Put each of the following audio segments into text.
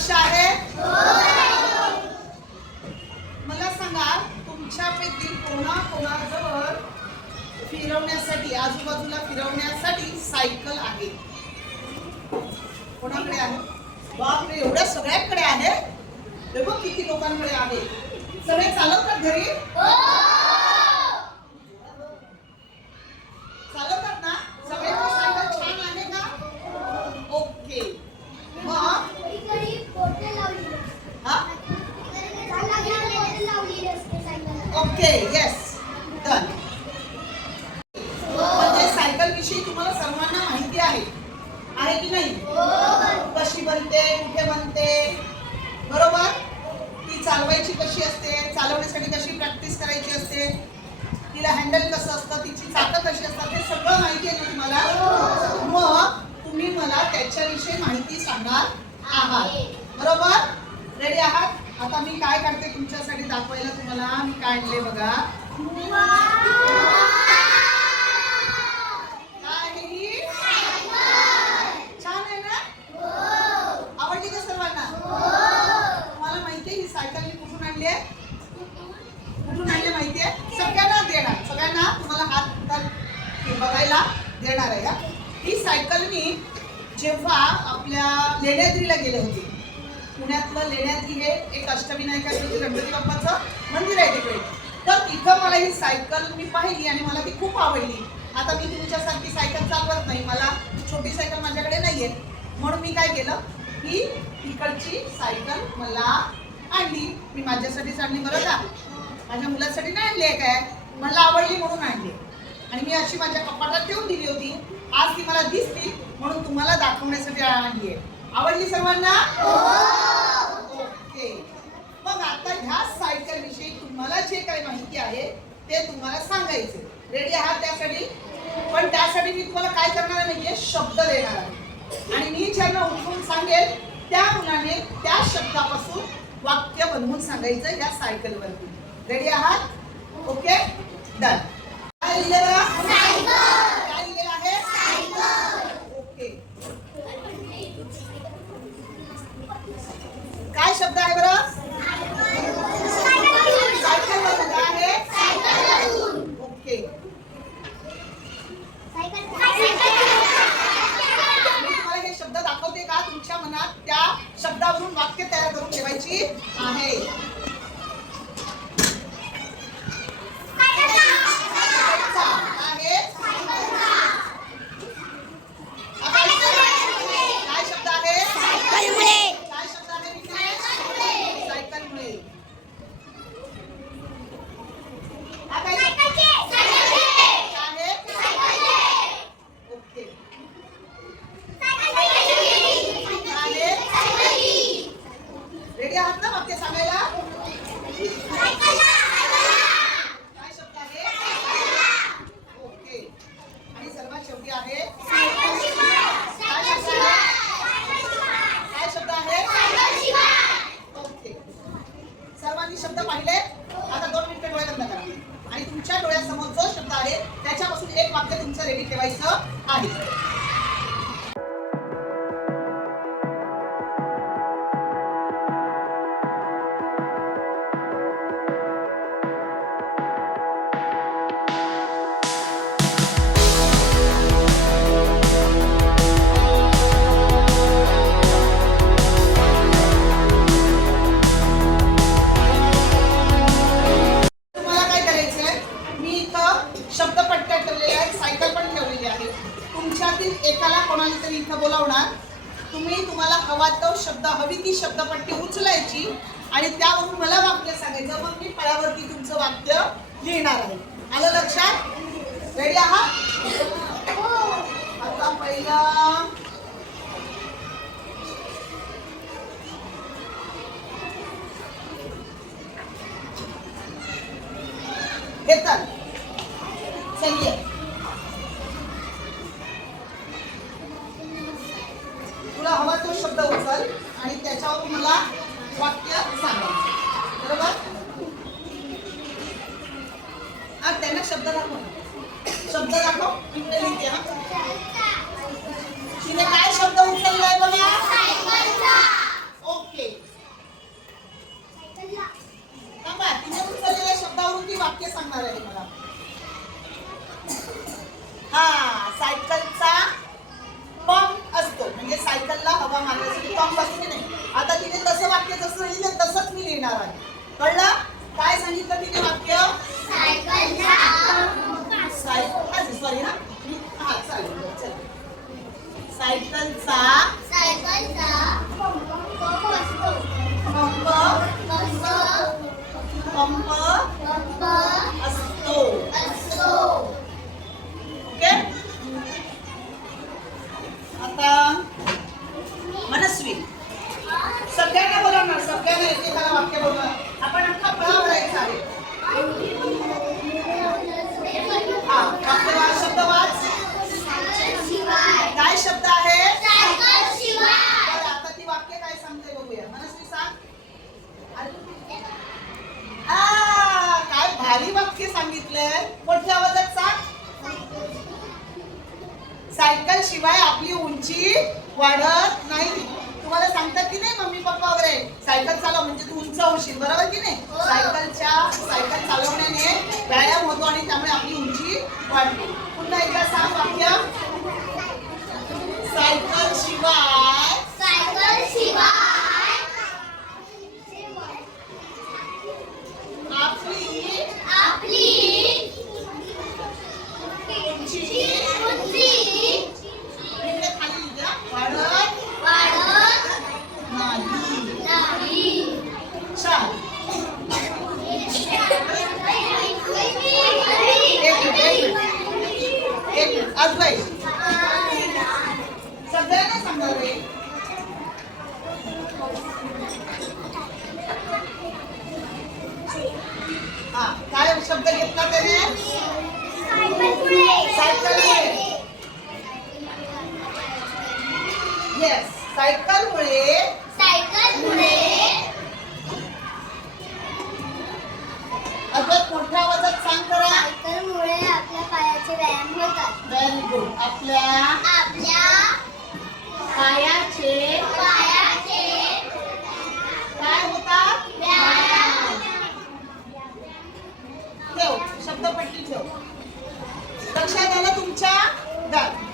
लक्ष आहे? मला सांगा तुमच्यापैकी कोणाजवळ फिरवण्यासाठी आजूबाजूला फिरवण्यासाठी सायकल आहे? कोणाकडे आहे? बापरे, एवढ्या सगळ्यांकडे आहे. हे बघ किती लोकांकडे आहे. सगळे चालवतात घरी? चालवतात ना? सगळ्यांची सायकल छान आहे का? ओके. मग ओके, येस, डन. म्हणजे सायकल विषयी तुम्हाला सर्वांना माहिती आहे की नाही? कशी बनते, कुठे बनते, बरोबर? ती चालवायची कशी असते, चालवण्यासाठी कशी प्रॅक्टिस करायची असते, तिला हँडल कसं असतं, तिची चाकं कशी असतात, हे सगळं माहिती आहे ना तुम्हाला? मग तुम्ही मला त्याच्याविषयी माहिती सांगणार आहात, बरोबर? रेडी आहात? आता मी काय करते तुमच्यासाठी दाखवायला तुम्हाला. मी काय आणले बघा. काय आहे ही? छान आहे ना? आवडली का सर्वांना? तुम्हाला माहिती आहे ही सायकल मी कुठून आणली आहे? कुठून आणली माहिती आहे? सगळ्यांना देणार, सगळ्यांना तुम्हाला हात बघायला देणार आहे. ही सायकल मी जेव्हा आपल्या लेण्याद्रीला गेले होते, पुण्यातलं लेण्याद्री हे एक अष्टविनायकाचं गणपती बाप्पाचं मंदिर आहे तिकडे, तर तिथं मला ही सायकल मी पाहिली आणि मला ती खूप आवडली. आता मी तुमच्यासारखी सायकल चालवत नाही, मला छोटी सायकल माझ्याकडे नाहीये, म्हणून मी काय केलं, ही तिकडची सायकल मला आणली. मी माझ्यासाठीच आणली बरं का, माझ्या मुलासाठी नाही आणली आहे काय, मला आवडली म्हणून आणली आणि मी अशी माझ्या कपाटात ठेवून दिली होती. आज ती मला दिसली म्हणून तुम्हाला दाखवण्यासाठी आणली आहे. आवडली सर्वांना? ओके. मग आता ह्या सायकल विषयी तुम्हाला जे काही माहिती आहे ते तुम्हाला सांगायचे. रेडी आहात त्यासाठी? पण त्यासाठी मी तुम्हाला काय करणार आहे म्हणजे शब्द देणार आहे आणि मी ज्यांना उठवून सांगेल त्या मुलाने त्या शब्दापासून वाक्य बनवून सांगायचं या सायकलवरती. रेडी आहात? Okay, done. काय लिहिलं बरं? काय लिहिलेलं आहे? ओके. काय शब्द आहे बरं? सायकल बरोबर आहे. ओके. मी तुम्हाला हे शब्द दाखवते का? तुमच्या मनात त्या शब्दावरून वाक्य तयार करून ठेवायची आहे. रेडी आहात ना वाक्य सांगायला? काय शब्द आहे? ओके. आणि सर्वात शेवटी आहे काय शब्द आहे? ओके. सर्वांनी शब्द पाहिले? आता 2 मिनिटं डोळे बंद करा आणि तुमच्या डोळ्यासमोर जो शब्द आहे त्याच्यापासून एक वाक्य तुमचं रेडी ठेवायचं आहे. शब्दपट्ट्या ठेवलेल्या आहेत, सायकल पण ठेवलेली आहे. तुमच्यातील एकाला कोणाला तरी इथं बोलावणार, तुम्हाला हवा तो शब्द, हवी ती शब्दपट्टी उचलायची आणि त्यावरून मला वाक्य सांगायचं. मग मी फळ्यावरती तुमचं वाक्य लिहिणार आहे. आलं लक्षात? रेडी आहात? आता पहिलं घेतात. चलिए, तुला हवा तो शब्द उचल आणि त्याच्यावर मला वाक्य सांगायचं, बरोबर? आज त्यांना शब्द दाखव, शब्द दाखव. इकडे लिहिते हा. तिने काय शब्द उचललाय बघा? ओके. असेल सॉरी हा हा चालेल चल सायकलचा पंप असतो ओके आता मनस्वी सगळ्यांना बोलवणार सगळ्यांना एकेकाला वाक्य बोलवणार आपण अख्खा फळा भरायचा आहे हा वाक्य शब्द वाच काय शब्द आहे आता ती वाक्य काय सांगते बघूया मनस्वी सांग काय भारी वाक्य सांगितलंय मोठ्या आवाजात सांग सायकल शिवाय आपली उंची वाढत नाही तुम्हाला सांगतात की नाही मम्मी पप्पा वगैरे सायकल चालव म्हणजे तू उंच होशील बरोबर की नाही सायकल चालवण्याने व्यायाम होतो आणि त्यामुळे आपली उंची वाढते पुन्हा एकदा सांग वाक्य सायकल शिवाय आपली उंची खाली वाढत नाही छान एक अद्वैत सगळ्यांना सांगावे हा काय शब्द घेतला त्याने सायकलमुळे येस सायकलमुळे अद्वैत मोठ्या आवाजात सांग करा सायकलमुळे आपल्या पायाचे व्यायाम होतात व्हेरी गुड आपल्या पायाचे काय होतात ठेव शब्दपट्टी ठेव लक्षात आलं तुमच्या गात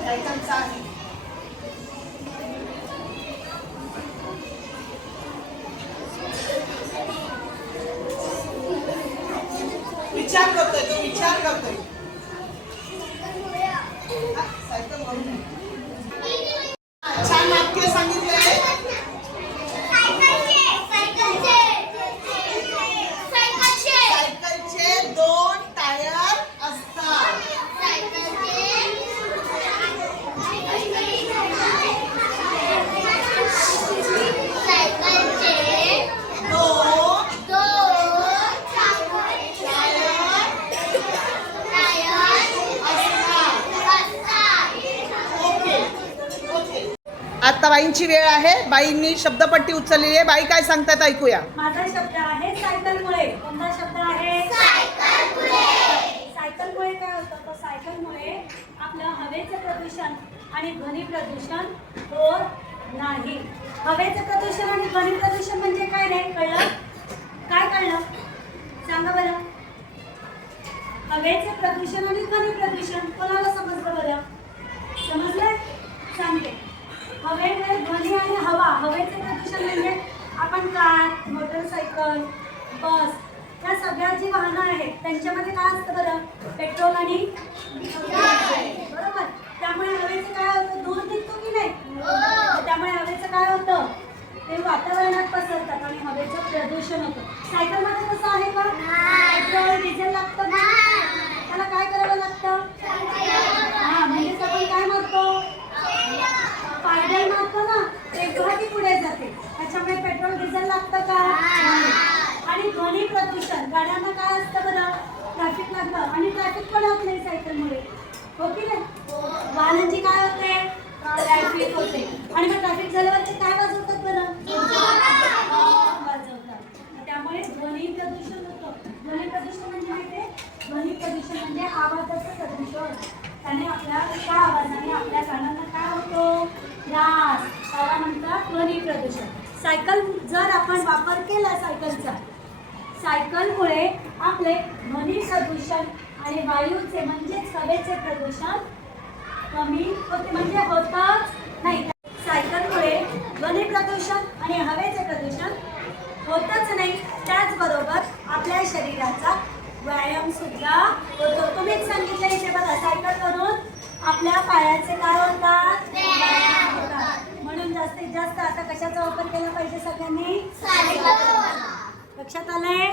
सायकलचा आहे विचार करतोय तो विचार करतोय सायकल म्हणून छान वाक्य सांगितलंय सायकलचे 2 टायर असतात आता बाईंची वेळ आहे बाईंनी शब्दपट्टी उचललेली आहे बाई काय सांगतात ऐकूया माझा शब्द आहे सायकलमुळे कोणता शब्द आहे सायकलमुळे काय होतं तर सायकलमुळे आपलं हवेचे प्रदूषण आणि ध्वनी प्रदूषण होत नाही हवेचे प्रदूषण आणि ध्वनी प्रदूषण म्हणजे काय रे कळलं काय कळलं सांगा बरं हवेचे प्रदूषण आणि ध्वनी प्रदूषण कोणाला समजलं बरं समजलं सांगते हवेमुळे ध्वनी आणि हवेचे प्रदूषण म्हणजे आपण कार मोटरसायकल बस या सगळ्या जी वाहनं आहेत त्यांच्यामध्ये काय असतं बरं पेट्रोल आणि बरोबर त्यामुळे हवेचं काय होतं धूर निघतो की नाही त्यामुळे हवेचं काय होतं ते वातावरणात पसरतात आणि हवेचं प्रदूषण होतं सायकलमध्ये कसं आहे का पेट्रोल डिझेल लागतं ना त्याला काय करावं लागतं हा म्हणजे आपण काय मारतो पायदळ मारतो ना तेव्हा ती पुढे जाते त्याच्यामुळे पेट्रोल डिझेल लागतं का आणि ध्वनी प्रदूषण गाड्यांना काय असतं बरं ट्रॅफिक लागतं आणि ट्रॅफिक पण होत नाही सायकलमुळे हो की नाही वाहनांची काय होते ट्रॅफिक होते आणि मग ट्रॅफिक झाल्यावरती काय वाजवतात बरं वाजवतात त्यामुळे ध्वनी प्रदूषण होतं ध्वनी प्रदूषण म्हणजे माहिती ध्वनी प्रदूषण म्हणजे आवाजाचं प्रदूषण त्याने आपल्या त्या आवाजाने आपल्या कानांना काय होतो त्रास त्याला म्हणतात ध्वनी प्रदूषण सायकल जर आपण वापर केला सायकलचा सायकलमुळे आपले ध्वनी प्रदूषण आणि वायूचे म्हणजेच हवेचे प्रदूषण कमी होते म्हणजे होतच आता कशाचा वापर केला पाहिजे सगळ्यांनी? लक्षात आलंय?